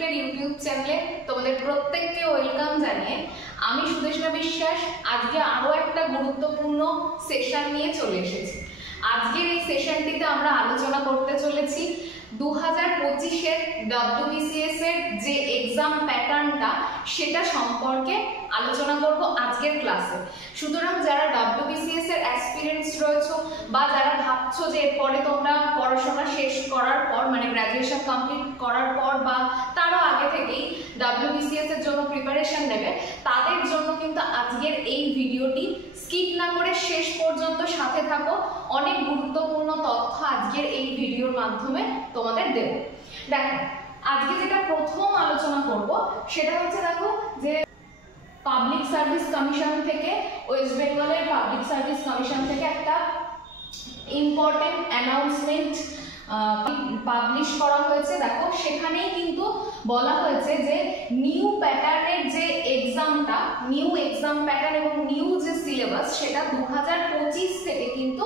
ইনস্টিটিউটের ইউটিউব চ্যানেলে তোমাদের প্রত্যেককে ওয়েলকাম জানিয়ে আমি সুদেশনা বিশ্বাস আজকে আরো একটা গুরুত্বপূর্ণ সেশন নিয়ে চলে এসেছি। আজকের এই সেশনটিতে আমরা আলোচনা করতে চলেছি 2025 এর ডব্লিউবিসিএস এর যে এক্সাম প্যাটার্নটা সেটা সম্পর্কে আলোচনা করব আজকের ক্লাসে। সুতরাং যারা ডব্লিউবিসিএস এর অ্যাসপিরেন্টস রয়েছে বা যারা ভাবছো যে এরপরে তোমরা পড়াশোনা শেষ করার পর মানে গ্র্যাজুয়েশন কমপ্লিট করার পর বা তারও আগে থেকেই ডব্লিউবিসিএস এর জন্য প্রিপারেশন নেবে, তাদের জন্য কিন্তু আজকের এই ভিডিওটি স্কিপ না করে শেষ পর্যন্ত সাথে থাকো। অনেক গুরুত্বপূর্ণ তথ্য আজকের এই ভিডিওর মাধ্যমে তোমাদের দেব। দেখো আজকে যেটা প্রথম আলোচনা করব সেটা হচ্ছে দেখো যে পাবলিক সার্ভিস কমিশন থেকে ওয়েস্ট বেঙ্গলের পাবলিক সার্ভিস কমিশন থেকে একটা ইম্পর্টেন্ট অ্যানাউন্সমেন্ট পাবলিশ করা হয়েছে। দেখো সেখানেই কিন্তু বলা হয়েছে যে নিউ প্যাটার্নের যে এক্সামটা, নিউ এক্সাম প্যাটার্ন এবং নিউ যে সিলেবাস সেটা 2025 থেকে কিন্তু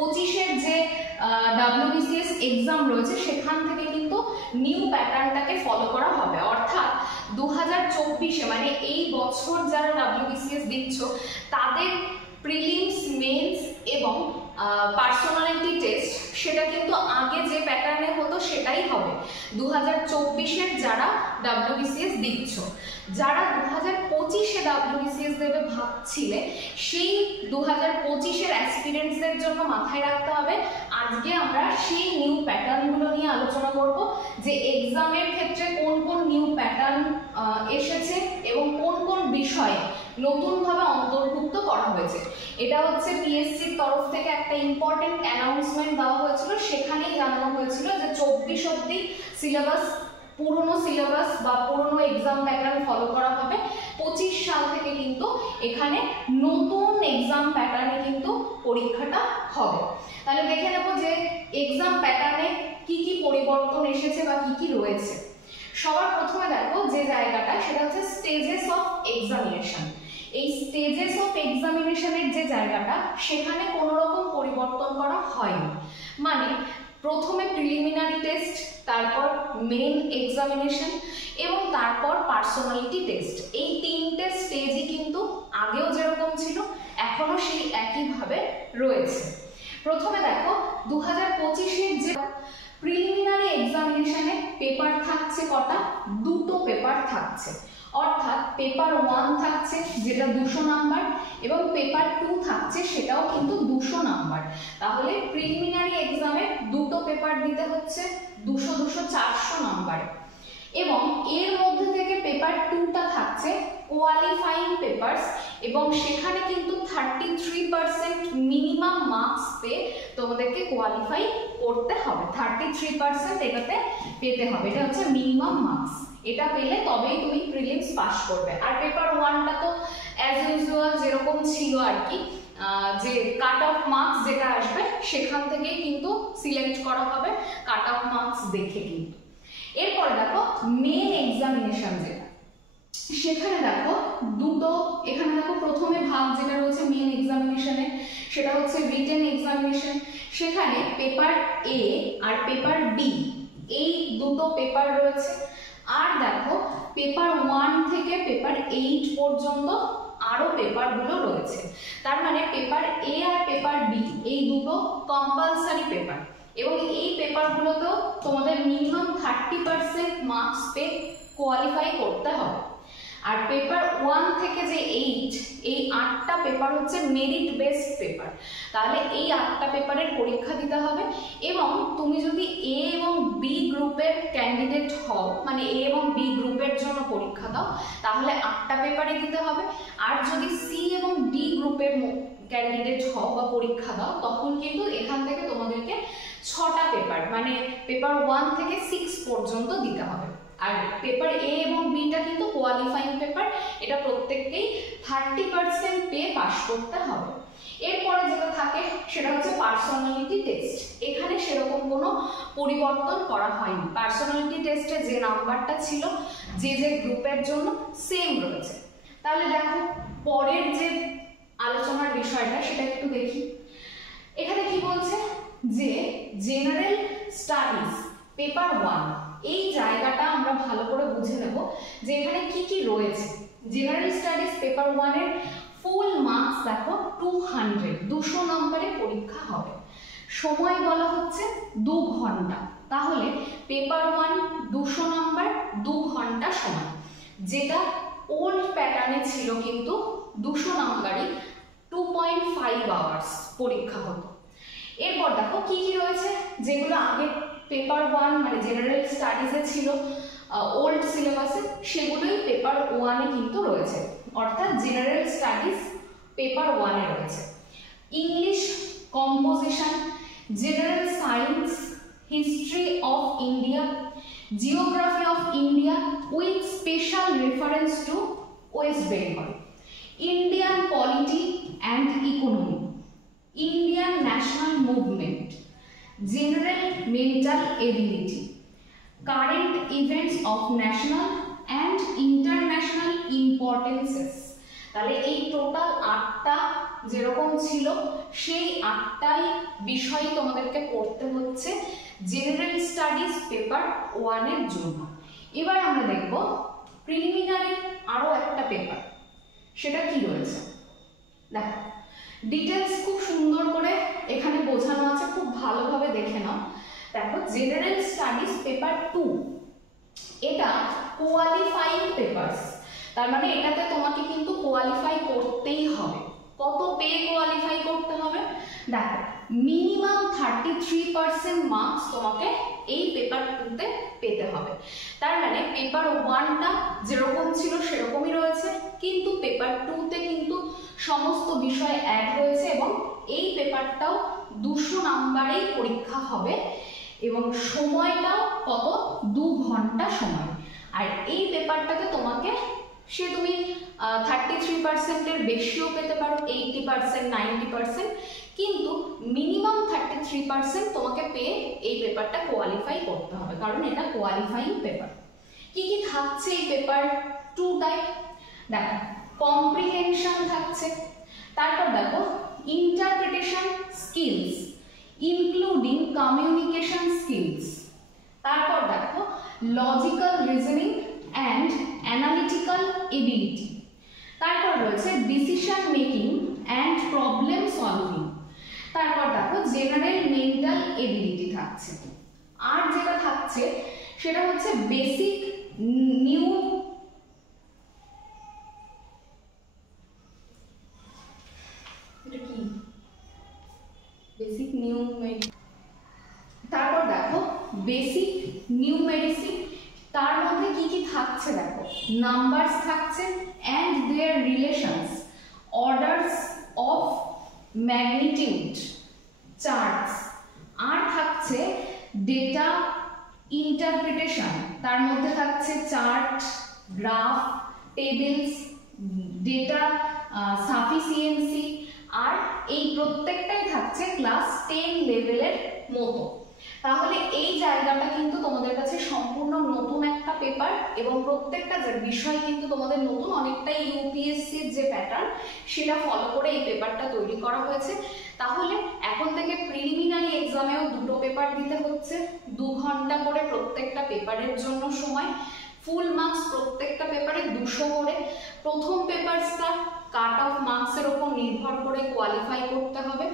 25-এর যে ডব্লিউবিসিএস এক্সাম রয়েছে সেখান থেকে কিন্তু নিউ প্যাটার্নটাকে ফলো করা হবে। অর্থাৎ 2024-এ মানে এই বছর যারা ডব্লিউবিসিএস দিচ্ছ তাদের প্রিলিমস, মেন্স এবং পার্সোনালিটি টেস্ট সেটা কিন্তু আগে যে প্যাটার্নে হতো সেটাই হবে 2024-এর যারা ডব্লিউবিসিএস দিচ্ছ। যারা 2025-এ ডব্লিউবিসিএস দেবে ভাবছিলে সেই 2025-এর অ্যাসপিরেন্টসদের জন্য মাথায় রাখতে হবে আজকে আমরা সেই নিউ প্যাটার্নগুলো নিয়ে আলোচনা করব যে এক্সামের ক্ষেত্রে কোন কোন নিউ প্যাটার্ন এসেছে এবং কোন কোন বিষয়ে নতুনভাবে অন্তর্ভুক্ত করা হয়েছে। এটা হচ্ছে পিএসসির তরফ থেকে একটা ইম্পর্টেন্ট অ্যানাউন্সমেন্ট দেওয়া হয়েছিল, সেখানেই জানানো হয়েছিল যে 24 অবধি সিলেবাস, পুরনো সিলেবাস বা পুরনো এক্সাম প্যাটার্ন ফলো করা হবে। 25 সাল থেকে কিন্তু এখানে নতুন এক্সাম প্যাটার্নে কিন্তু পরীক্ষাটা হবে। তাহলে দেখে নেব যে এক্সাম প্যাটার্নে কি কি পরিবর্তন এসেছে বা কি কি রয়েছে। সবার প্রথমে দেখো যে জায়গাটা সেটা হচ্ছে স্টেজেস অফ এক্সামিনেশন। এই স্টেজেস অফ এক্সামিনেশনের যে জায়গাটা সেখানে কোনো রকম পরিবর্তন করা হয়নি। মানে প্রথমে প্রিলিমিনারি টেস্ট, তারপর মেন এক্সামিনেশন এবং তারপর পার্সোনালিটি টেস্ট, এই তিনটে স্টেজই কিন্তু আগেও যেরকম ছিল এখনো সেই একইভাবে রয়েছে। প্রথমে দেখো 2025-এর যে প্রিলিমিনারি এক্সামিনেশনে পেপার থাকছে কটা? দুটো পেপার থাকছে। অর্থাৎ পেপার 1 থাকছে যেটা 200 নাম্বার এবং পেপার 2 থাকছে সেটাও কিন্তু 200 নাম্বার। তাহলে প্রিলিমিনারি এক্সামে দুটো পেপার দিতে হচ্ছে 200 200 400 নাম্বার। এবং এর মধ্যে থেকে পেপার 2টা থাকছে কোয়ালিফাইং পেপারস এবং সেখানে কিন্তু 33% মিনিমাম মার্কস পেয়ে তোমাদেরকে কোয়ালিফাই করতে হবে। 33% এটাতে পেতে হবে, এটা হচ্ছে মিনিমাম মার্কস। এটা পেলে তবেই তুমি প্রিলিমস পাস করবে। আর পেপার 1টা তো অ্যাজ ইউজুয়াল যেরকম ছিল আর কি, যে কাট অফ মার্কস যেটা আসবে সেখান থেকেই কিন্তু সিলেক্ট করা হবে কাট অফ মার্কস দেখে। কিন্তু এরপরে দেখো মেন এক্সামিনেশন যেটা, সেখানে দেখো দুটো, এখানে দেখো প্রথমে ভাগ যেটা রয়েছে মেন এক্সামিনেশনে সেটা হচ্ছে রিটেন এক্সামিনেশন। সেখানে পেপার এ আর পেপার বি এই দুটো পেপার রয়েছে। আর দেখো পেপার 1 থেকে পেপার 8 পর্যন্ত আরো পেপারগুলো রয়েছে। তার মানে পেপার এ আর পেপার বি এই দুটো কম্পালসারি পেপার এবং এই পেপারগুলোতেও তোমাদের মিনিমাম 30% মার্কস পেয়ে কোয়ালিফাই করতে হবে। আর পেপার 1 থেকে যে 8 এই 8টা পেপার হচ্ছে মেরিট বেসড পেপার। তাহলে এই 8টা পেপারের পরীক্ষা দিতে হবে এবং তুমি যদি এ এবং বি গ্রুপের ক্যান্ডিডেট হও, মানে এ এবং বি গ্রুপের জন্য পরীক্ষা দাও, তাহলে 8টা পেপারে দিতে হবে। আর যদি সি এবং ডি গ্রুপের ক্যান্ডিডেট হও বা পরীক্ষা দাও তখন কিন্তু এখান থেকে তোমাদেরকে 6টা পেপার মানে পেপার 1 থেকে 6 পর্যন্ত দিতে হবে। আর পেপার এ এবং বিটা কিন্তু কোয়ালিফাইং পেপার, এটা প্রত্যেককেই 30% পেয়ে পাস করতে হবে। এরপরে যেটা থাকে সেটা হচ্ছে পার্সোনালিটি টেস্ট। এখানে সেরকম কোনো পরিবর্তন করা হয়নি। পার্সোনালিটি টেস্টে যে নাম্বারটা ছিল যে যে গ্রুপের জন্য সেম রয়েছে। তাহলে দেখো পরের যে আলোচনার বিষয়টা সেটা একটু দেখি। এখানে কি বলছে যে জেনারেল স্টাডিজ পেপার 1 এই জায়গাটা আমরা ভালো করে বুঝে নেব যে এখানে কি কি রয়েছে। জেনারেল স্টাডিজ পেপার 1 এর ফুল মার্কস দেখো 200 নম্বরে পরীক্ষা হবে। সময় বলা হচ্ছে 2 ঘন্টা, তাহলে পেপার 1 200 নম্বর 2 ঘন্টা সময়, যেটা ওল্ড প্যাটার্নে ছিল কিন্তু 200 নম্বরই 2.5 আওয়ার্স পরীক্ষা হতো। এরপর দেখো কি কি রয়েছে, যেগুলো আগে পেপার 1 মানে জেনারেল স্টাডিজে ছিল ওল্ড সিলেবাসে, সেগুলোই পেপার 1 এ কিন্তু রয়েছে, অর্থাৎ জেনারেল স্টাডিজ পেপার 1 এ রয়েছে। English composition, general science, history of India, geography of India with special reference to West Bengal, Indian polity and economy, Indian national movement, general mental ability, current events of national and international importances. তাহলে এই total 8টা যেরকম ছিল সেই 8টাই বিষয় তোমাদেরকে পড়তে হচ্ছে general studies paper 1 এর জন্য। এবার আমরা দেখব প্রিলিমিনারি আরো একটা পেপার, সেটা কি রয়েছে দেখো। ডিটেলস খুব সুন্দর করে এখানে বোঝানো আছে, খুব ভালোভাবে দেখে নাও। দেখো জেনারেল স্টাডিজ পেপার 2 এটা কোয়ালিফাইং পেপারস, তার মানে এটাতে তোমাকে কিন্তু কোয়ালিফাই করতেই হবে। কত পেয়ে কোয়ালিফাই করতে হবে দেখো, মিনিমাম 33% মার্কস তোমাকে এই পেপার 2তে পেতে হবে। তার মানে পেপার 1টা যেরকম ছিল সেরকমই রয়েছে, কিন্তু পেপার 2তে কিন্তু সমস্ত বিষয় অ্যাড হয়েছে এবং এই পেপারটাও 200 নম্বরেই পরীক্ষা হবে এবং সময়টাও কত 2 ঘন্টা সময়। আর এই পেপারটাতে তোমাকে তুমি 33% এর বেশিও পেতে পারো, 80% 90%, কিন্তু মিনিমাম 33% তোমাকে পেয়ে এই পেপারটা কোয়ালিফাই করতে হবে, কারণ এটা কোয়ালিফাইং পেপার। কি কি থাকছে এই পেপার 2টায় দেখো, কম্প্রিহেনশন থাকছে, তারপর দেখো interpretation skills including communication skills, তারপর দেখো logical reasoning and analytical ability, তারপর রয়েছে decision making and problem solving, তারপর দেখো জেনারেল মেন্টাল এবিলিটি থাকছে। আর যেটা থাকছে সেটা হচ্ছে বেসিক নিউ তারপর দেখো বেসিক নিউমেরিসিক, তার মধ্যে কি কি থাকছে দেখো, নাম্বারস থাকছে and their relations, orders of magnitude, charts, আর থাকছে ডেটা ইন্টারপ্রিটেশন, তার মধ্যে থাকছে chart, graph, tables, data sufficiency, আর এই প্রত্যেকটাই থাকছে ক্লাস 10 লেভেলের মতো। তাহলে এই জায়গাটা কিন্তু তোমাদের কাছে সম্পূর্ণ নতুন একটা পেপার এবং প্রত্যেকটা বিষয় কিন্তু তোমাদের নতুন, অনেকটাই ইউপিএসসির যে প্যাটার্ন সেটা ফলো করে এই পেপারটা তৈরি করা হয়েছে। তাহলে এখন থেকে প্রিলিমিনারি এক্সামেও 2টো পেপার দিতে হচ্ছে, 2 ঘন্টা করে প্রত্যেকটা পেপারের জন্য সময়, ফুল মার্কস প্রত্যেকটা পেপারে 200 করে। প্রথম পেপারটা কাট অফ মার্কসের উপর নির্ভর করে কোয়ালিফাই করতে হবে,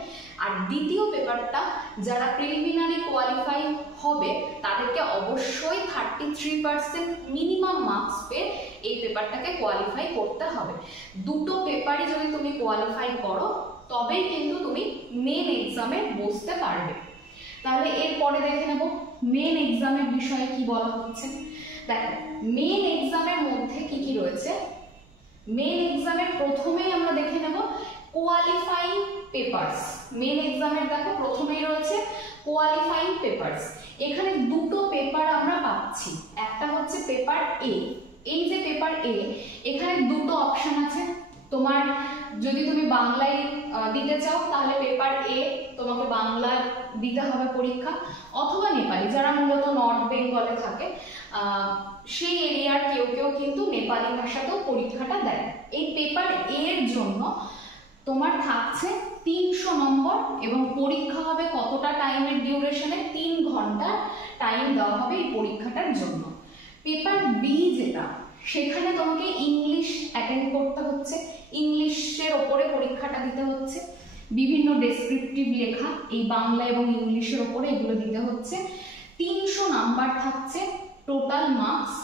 আর দ্বিতীয় পেপারটা যারা প্রিলিমিনারি কোয়ালিফাই হবে তাদেরকে অবশ্যই 33% মিনিমাম মার্কস পেয়ে এই পেপারটাকে কোয়ালিফাই করতে হবে। 2টো পেপারই যদি তুমি কোয়ালিফাই করো তবেই কিন্তু তুমি মেন এক্সামে বসতে পারবে। তাহলে এরপরে দেখে নেব মেন এক্সামের বিষয়ে কি বলা হচ্ছে। দেখো মেন এক্সামের মধ্যে কি কি রয়েছে। মেন এক্সামের প্রথমেই আমরা দেখে নেব কোয়ালিফাইং পেপারস। মেন এক্সামের দেখো প্রথমেই রয়েছে কোয়ালিফাইং পেপারস। এখানে 2টো পেপার আমরা পাচ্ছি, একটা হচ্ছে পেপার এ। এই যে পেপার এ, এখানে 2টো অপশন আছে। তোমার যদি তুমি বাংলায় দিতে চাও তাহলে পেপার এ তোমাকে বাংলা দিতে হবে পরীক্ষা, অথবা নেপালি, যারা মূলত নর্থ বেঙ্গলে থাকে সেই এরিয়ার কেউ কেউ কিন্তু নেপালি ভাষাতেও পরীক্ষাটা দেয়। এই পেপার এ এর জন্য তোমার থাকছে 300 নম্বর এবং পরীক্ষা হবে কতটা টাইমের ডিউরেশনে? 3 ঘন্টা টাইম দেওয়া হবে এই পরীক্ষাটার জন্য। পেপার বি যেটা, সেখানে তোমাকে ইংলিশ অ্যাটেন্ড করতে হচ্ছে, ইংলিশের ওপরে পরীক্ষাটা দিতে হচ্ছে, বিভিন্ন ডেসক্রিপটিভ লেখা এই বাংলা এবং ইংলিশের ওপরে এগুলো দিতে হচ্ছে। 300 নাম্বার থাকছে, টোটাল মার্কস,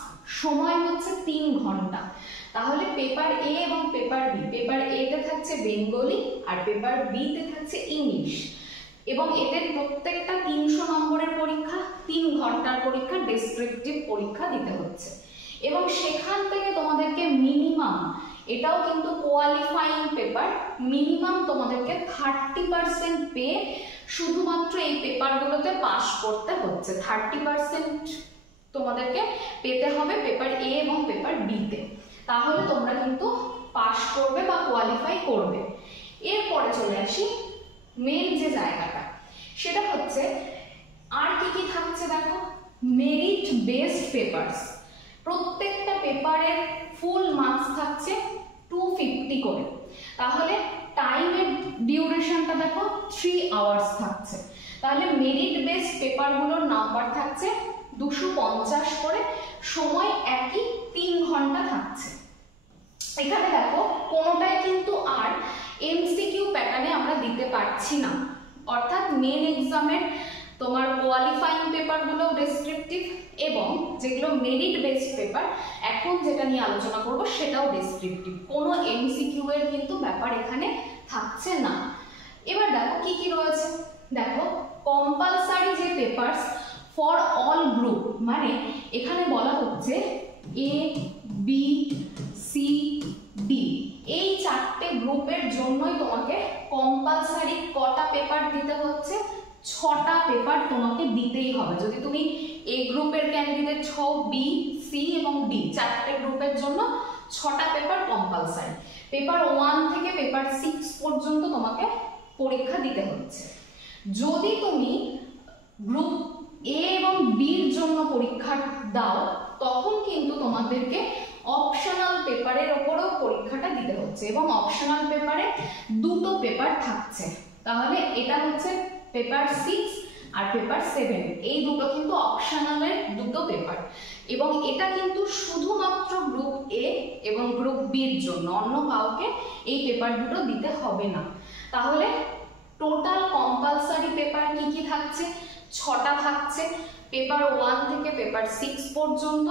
সময় হচ্ছে 3 ঘন্টা। তাহলে পেপার এ এবং পেপার বি, পেপার এ তে থাকছে বেঙ্গলি আর পেপার বি তে থাকছে ইংলিশ, এবং এদের প্রত্যেকটা 300 নম্বরের পরীক্ষা, 3 ঘন্টার পরীক্ষা, ডেসক্রিপটিভ পরীক্ষা দিতে হচ্ছে। এবং সেখান থেকে তোমাদেরকে মিনিমাম, এটাও কিন্তু কোয়ালিফাইং পেপার, মিনিমাম তোমাদেরকে 30% পেয়ে শুধুমাত্র এই পেপারগুলোতে পাস করতে হচ্ছে। 30% তোমাদেরকে পেতে হবে পেপার এ এবং পেপার বি তে, তাহলে তোমরা কিন্তু পাস করবে বা কোয়ালিফাই করবে। এরপরে চলে আসি মেন যে জায়গাটা, সেটা হচ্ছে আর কি কি থাকছে দেখো। মেরিট বেসড পেপারস, প্রত্যেকটা পেপারের ফুল মার্কস থাকছে 250 করে। তাহলে টাইমের ডিউরেশনটা দেখো 3 আওয়ার্স থাকছে। তাহলে মেরিট বেসড পেপারগুলোর নাম্বার থাকছে 250 করে, সময় একই 3 ঘন্টা থাকছে। এখানে দেখো কোনোটাই কিন্তু আর এমসিকিউ প্যাটার্নে আমরা দিতে পারছি না, অর্থাৎ মেন এক্সামের তোমার কোয়ালিফাইং পেপারগুলো ডেসক্রিপটিভ এবং যেগুলো মেরিট বেসড পেপার এখন যেটা নিয়ে আলোচনা করব সেটাও ডেসক্রিপটিভ, কোনো এমসিকিউ এর কিন্তু ব্যাপার এখানে থাকছে না। এবার দেখো কি কি রয়েছে, দেখো কম্পালসারি যে পেপারস ফর অল গ্রুপ, মানে এখানে বলা হচ্ছে এ বি সি ডি এই 4টে গ্রুপের জন্যই তোমাকে কম্পালসারি কটা পেপার দিতে হচ্ছে? 6টা পেপার তোমাকে দিতেই হবে। যদি তুমি এ গ্রুপের ক্যান্ডিডেট হও, বি সি এবং ডি 4টে গ্রুপের জন্য 6টা পেপার কম্পালসারি। পেপার 1 থেকে পেপার 6 পর্যন্ত তোমাকে পরীক্ষা দিতে হচ্ছে। যদি তুমি গ্রুপ এ এবং বির জন্য পরীক্ষা দাও তখন কিন্তু তোমাদেরকে অপশনাল পেপারের ওপরেও পরীক্ষাটা দিতে হচ্ছে, এবং অপশনাল পেপারে 2টো পেপার থাকছে। তাহলে এটা হচ্ছে পেপার 6 আর পেপার 7, এই দুটো কিন্তু অপশনালের 2টো পেপার, এবং এটা কিন্তু শুধুমাত্র গ্রুপ এ এবং গ্রুপ বির জন্য, অন্য কাউকে এই পেপার দুটো দিতে হবে না। তাহলে টোটাল কম্পালসারি পেপার কি কি থাকছে? 6টা থাকছে, পেপার 1 থেকে পেপার 6 পর্যন্ত।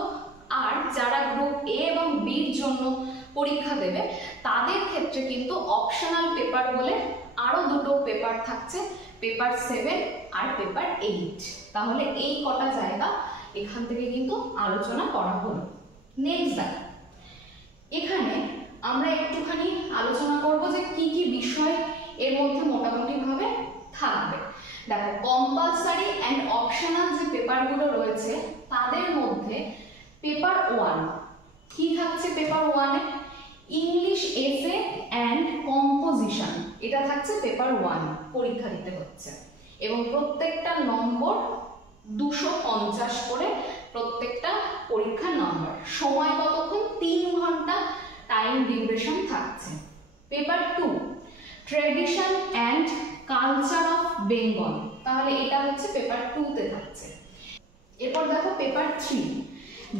আর যারা গ্রুপ এ এবং বির জন্য পরীক্ষা দেবে তাদের ক্ষেত্রে কিন্তু অপশনাল পেপার বলে আরো 2টো পেপার থাকছে, পেপার 7 আর পেপার 8। তাহলে এই কটা জায়গা এখান থেকে কিন্তু আলোচনা করা হলো। নেক্সট দেখো, এখানে আমরা একটুখানি আলোচনা করব যে কি কি বিষয় এর মধ্যে মোটামুটি ভাবে থাকবে। দেখো কম্পালসারি অ্যান্ড অপশনাল যে পেপারগুলো রয়েছে তাদের মধ্যে পেপার 1 কি থাকছে? পেপার 1 এ ইংলিশ এসে অ্যান্ড কম্পোজিশন, এটা থাকছে পেপার 1, পরীক্ষা দিতে হচ্ছে, এবং প্রত্যেকটা নম্বর 250 করে প্রত্যেকটা পরীক্ষার নম্বর, সময় কতক্ষণ? 3 ঘন্টা টাইম ডিউরেশন থাকছে। Paper 2 tradition and culture of Bengal, তাহলে এটা হচ্ছে পেপার 2 তে থাকছে। এরপর দেখো পেপার 3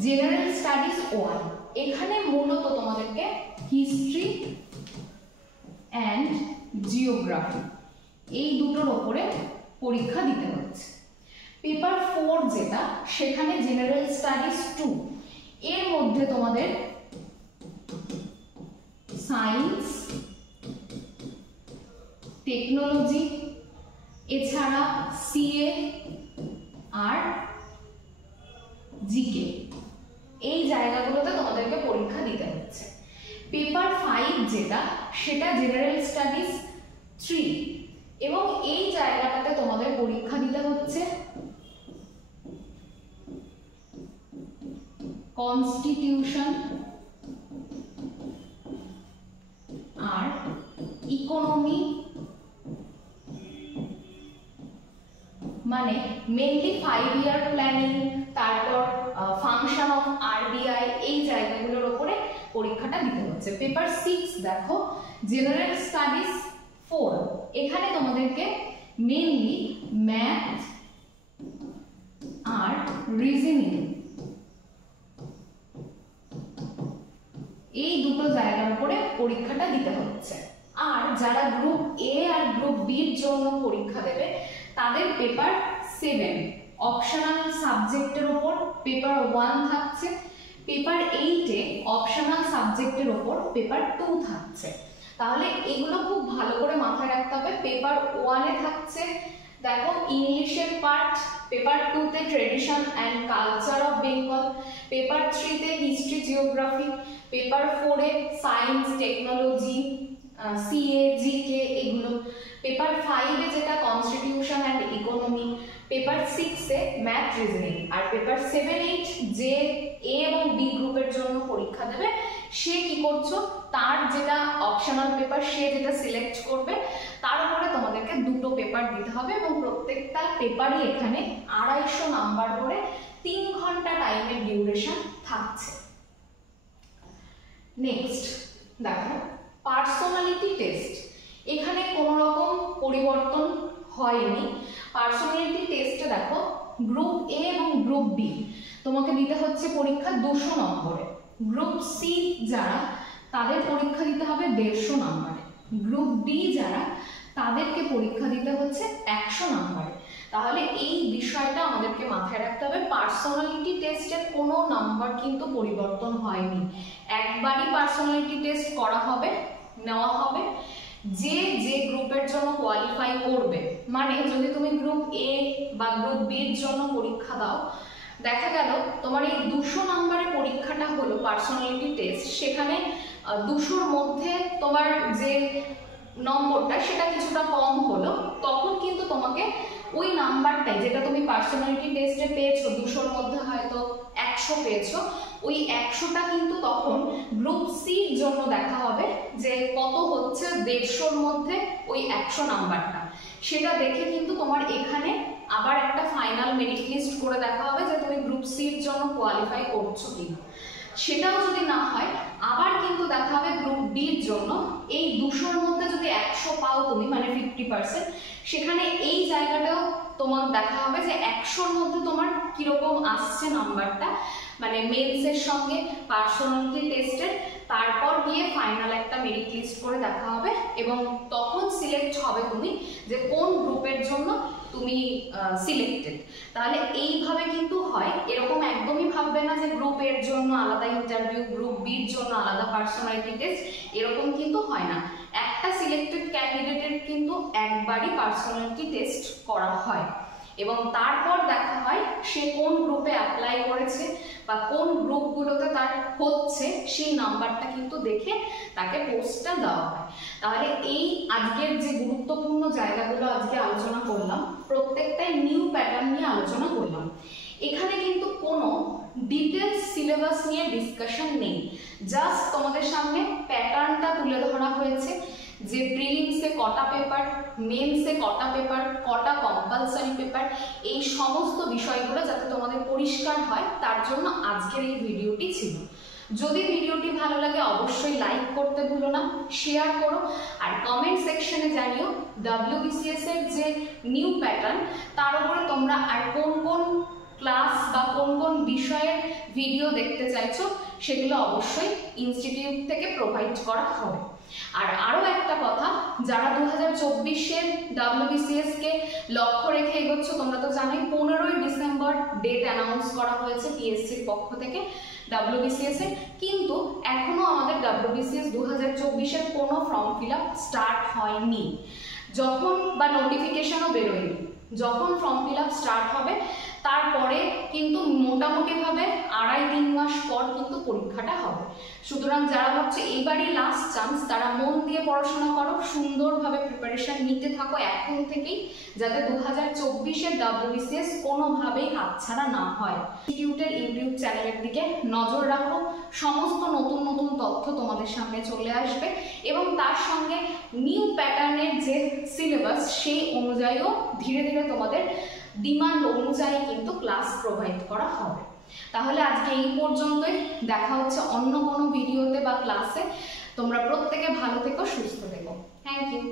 জেনারেল স্টাডিজ 1, এখানে মূলত তোমাদেরকে হিস্ট্রি অ্যান্ড জিওগ্রাফি এই দুটোর উপরে পরীক্ষা দিতে হচ্ছে। পেপার 4 যেটা, সেখানে জেনারেল স্টাডিজ 2, এর মধ্যে তোমাদের সায়েন্স, টেকনোলজি, এছাড়া সিএ আর জিকে, এই জায়গাগুলোতে তোমাদেরকে পরীক্ষা দিতে হচ্ছে। পেপার 5 যেটা, সেটা জেনারেল স্টাডিজ 3, এবং এই জায়গাটাতে তোমাদের পরীক্ষা দিতে হচ্ছে কনস্টিটিউশন আর ইকোনমি, মানে মেইনলি 5 ইয়ার প্ল্যানিং, তারপর ফাংশন অফ আরবিআই, এই জায়গাগুলোর উপরে পরীক্ষাটা দিতে হচ্ছে। পেপার 6 দেখো জেনারেল স্টাডিজ 4 এখানে তোমাদেরকে মেইনলি ম্যাথ আর রিজনিং এই দুটো জায়গার উপরে পরীক্ষাটা দিতে হচ্ছে। আর যারা গ্রুপ এ আর গ্রুপ বি এর জন্য পরীক্ষা দেবে তাদের পেপার 7 অপশনাল সাবজেক্টের উপর পেপার 1 থাকছে, পেপার 8 এ অপশনাল সাবজেক্টের উপর পেপার 2 থাকছে। তাহলে এগুলো খুব ভালো করে মাথায় রাখতে হবে। পেপার 1 এ থাকছে দেখো ইংলিশের পার্ট, পেপার 2 তে tradition and culture of Bengal, paper 3 তে হিস্ট্রি জিওগ্রাফি, পেপার 4 এ সায়েন্স টেকনোলজি সিএ জিকে এগুলো, পেপার 5 এ যেটা কনস্টিটিউশন অ্যান্ড ইকোনমি, পেপার 6 এ ম্যাথ রিজনিং, আর পেপার 7 8 যে এ এবং বি গ্রুপের জন্য পরীক্ষা দেবে সে কি করছো তার যেটা অপশনাল পেপার সে যেটা সিলেক্ট করবে তার উপরে তোমাদেরকে দুটো পেপার দিতে হবে এবং প্রত্যেকটা পেপারই এখানে 250 নাম্বার করে 3 ঘন্টা টাইমের ডিউরেশন থাকছে। নেক্সট দেখো পার্সোনালিটি টেস্ট, এখানে কোনো রকম পরিবর্তন হয়নি। পার্সোনালিটি টেস্টে দেখো গ্রুপ এ এবং গ্রুপ বি তোমাকে দিতে হচ্ছে পরীক্ষা 200 নম্বরে, গ্রুপ সি যারা তাদের পরীক্ষা দিতে হবে 150 নম্বরে, গ্রুপ বি যারা তাদেরকে পরীক্ষা দিতে হচ্ছে 100 নম্বরে। তাহলে এই বিষয়টা আমাদেরকে মাথায় রাখতে হবে, পার্সোনালিটি টেস্টের কোনো নাম্বার কিন্তু পরিবর্তন হয়নি, একবারই পার্সোনালিটি টেস্ট করা হবে, নেওয়া হবে যে যে গ্রুপের জন্য কোয়ালিফাই করবে। মানে যদি তুমি গ্রুপ এ বা গ্রুপ বি এর জন্য পরীক্ষা দাও, দেখা গেল তোমার এই 200 নম্বরের পরীক্ষাটা হলো পার্সোনালিটি টেস্ট, সেখানে 200-র মধ্যে তোমার যে নম্বরটা সেটা কিছুটা কম হলো, তখন কিন্তু তোমাকে ওই নাম্বারটাই যেটা তুমি পার্সোনালিটি টেস্টে পেয়েছো 200-র মধ্যে হয়তো 100 পেয়েছো, ওই 100টা কিন্তু তখন গ্রুপ সির জন্য দেখা হবে যে কত হচ্ছে 150-র মধ্যে ওই 100 নাম্বারটা, সেটা দেখে কিন্তু তোমার এখানে আবার একটা ফাইনাল মেরিট লিস্ট করে দেখা হবে যে তুমি গ্রুপ সির জন্য কোয়ালিফাই করছো কিনা। সেটাও যদি না হয় আবার কিন্তু দেখা হবে গ্রুপ ডির জন্য এই 200-র মধ্যে যদি 100 পাও তুমি মানে 50%, সেখানে এই জায়গাটাও তোমার দেখা হবে যে 100-র মধ্যে তোমার কিরকম আসছে নাম্বারটা, মানে মেন্সের সঙ্গে পার্সোনালিটি টেস্টের, তারপর গিয়ে ফাইনাল একটা মেরিট লিস্ট করে দেখা হবে এবং তখন সিলেক্ট হবে তুমি যে কোন গ্রুপের জন্য তুমি সিলেক্টেড। তাহলে এইভাবে কিন্তু হয়, এরকম একদমই ভাববে না যে গ্রুপ এর জন্য আলাদা ইন্টারভিউ, গ্রুপ বির জন্য আলাদা পার্সোনালিটি টেস্ট, এরকম কিন্তু হয় না। একটা সিলেক্টেড ক্যান্ডিডেটের কিন্তু একবারই পার্সোনালিটি টেস্ট করা হয় এবং তারপর দেখা হয় সে কোন গ্রুপে অ্যাপ্লাই করেছে বা কোন গ্রুপগুলোতে তার হচ্ছে সেই নাম্বারটা কিন্তু দেখে তাকে পোস্টটা দেওয়া হয়। তাহলে এই আজকের যে গুরুত্বপূর্ণ জায়গাগুলো আজকে আলোচনা করলাম প্রত্যেকটাই নিউ প্যাটার্ন নিয়ে আলোচনা করলাম। এখানে কিন্তু কোনো ডিটেলস সিলেবাস নিয়ে ডিসকাশন নেই, জাস্ট তোমাদের সামনে প্যাটার্নটা তুলে ধরা হয়েছে যে প্রিলিমসে কটা পেপার, মেন্সে কটা পেপার, কটা কম্পালসারি পেপার, এই সমস্ত বিষয়গুলো যাতে তোমাদের পরিষ্কার হয় তার জন্য আজকের এই ভিডিওটি ছিল। যদি ভিডিওটি ভালো লাগে অবশ্যই লাইক করতে ভুলো না, শেয়ার করো আর কমেন্ট সেকশনে জানিও WBCS এর যে নিউ প্যাটার্ন তার উপরে তোমরা আর কোন কোন ক্লাস বা কোন কোন বিষয়ের ভিডিও দেখতে চাইছো সেগুলো অবশ্যই ইনস্টিটিউট থেকে প্রোভাইড করা হবে। আর আরো একটা কথা, যারা 2024-এর WBCS কে লক্ষ্য রেখে এগোচ্ছ তোমরা তো জানোই 15ই ডিসেম্বর ডেট অ্যানাউন্স করা হয়েছে পিএসসির পক্ষ থেকে WBCS এর, কিন্তু এখনো আমাদের WBCS 2024-এর কোনো ফর্ম ফিল আপ স্টার্ট হয়নি, যখন বা নোটিফিকেশনও বেরোয়নি। যখন ফর্ম ফিল আপ স্টার্ট হবে তারপরে কিন্তু মোটামুটিভাবে 2.5-3 মাস পর কিন্তু পরীক্ষাটা হবে। সুতরাং যারা ভাবছে এইবারই লাস্ট চান্স তারা মন দিয়ে পড়াশোনা করো, সুন্দরভাবে প্রিপারেশন নিতে থাকো এখন থেকেই, যাতে 2024-এর WBCS কোনোভাবেই হাতছাড়া না হয়। ইনস্টিটিউটের ইউটিউব চ্যানেলের দিকে নজর রাখো, সমস্ত নতুন নতুন তথ্য তোমাদের সামনে চলে আসবে এবং তার সঙ্গে নিউ প্যাটার্নের যে সিলেবাস সেই অনুযায়ীও ধীরে ধীরে তোমাদের ডিমান্ড অনুযায়ী কিন্তু ক্লাস প্রোভাইড করা হবে। তাহলে আজকে এই পর্যন্তই, দেখা হচ্ছে অন্য কোনো ভিডিওতে বা ক্লাসে। তোমরা প্রত্যেকে ভালো থেকো, সুস্থ থেকো। Thank you.